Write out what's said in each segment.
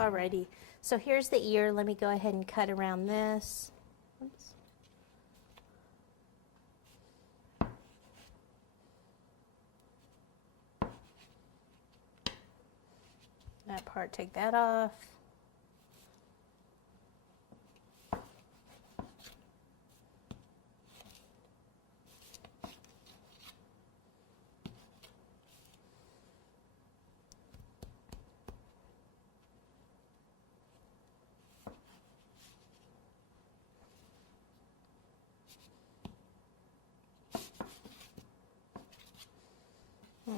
Alrighty, so here's the ear. Let me go ahead and cut around this. Oops. That part, take that off.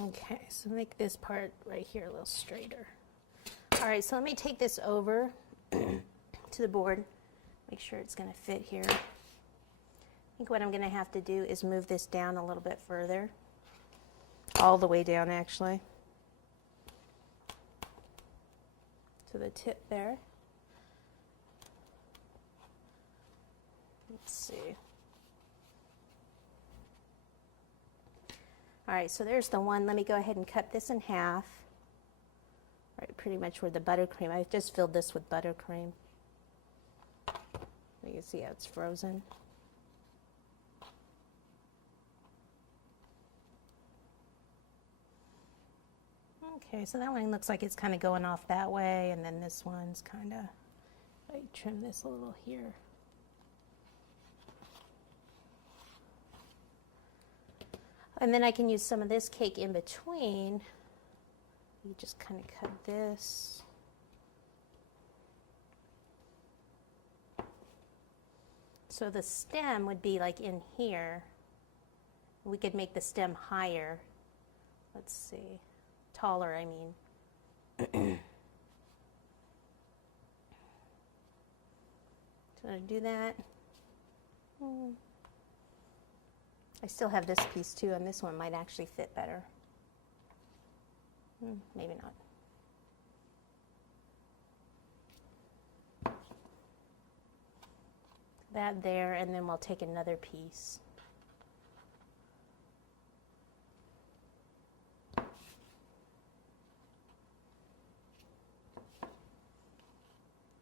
Okay, so make this part right here a little straighter. All right, so let me take this over to the board, make sure it's going to fit here. I think what I'm going to have to do is move this down a little bit further, all the way down actually, to the tip there. Let's see. All right, so there's the one. Let me go ahead and cut this in half. Right, pretty much where the buttercream. I just filled this with buttercream. You can see how it's frozen. Okay, so that one looks like it's kind of going off that way, and then this one's kind of, I trim this a little here. And then I can use some of this cake in between. You just kind of cut this. So the stem would be like in here. We could make the stem higher. Let's see, taller, I mean. So I do that. I still have this piece too, and this one might actually fit better. Maybe not. That there, and then we'll take another piece.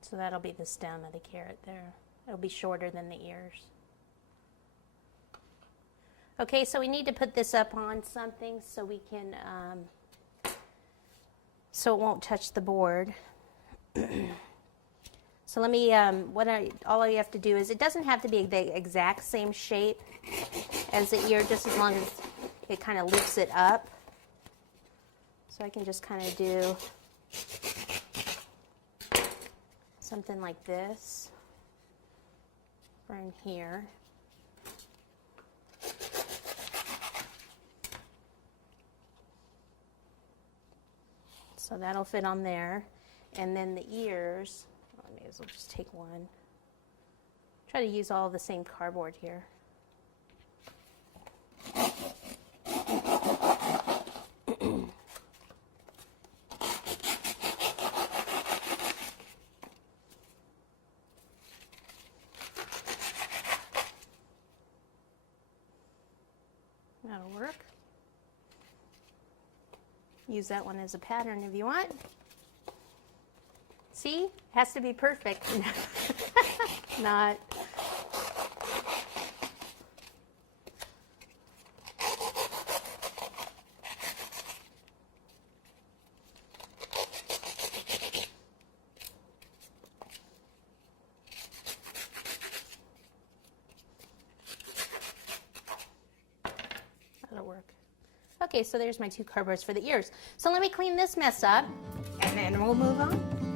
So that'll be the stem of the carrot there. It'll be shorter than the ears. Okay, so we need to put this up on something so we can, so it won't touch the board. So let me, all you have to do is, it doesn't have to be the exact same shape as the ear, just as long as it kind of lifts it up. So I can just kind of do something like this for in here. So that'll fit on there. And then the ears, I may as well just take one. Try to use all the same cardboard here. That'll work. Use that one as a pattern if you want. See? Has to be perfect. Not. That'll work. Okay, so there's my two cardboards for the ears. So let me clean this mess up, and then we'll move on.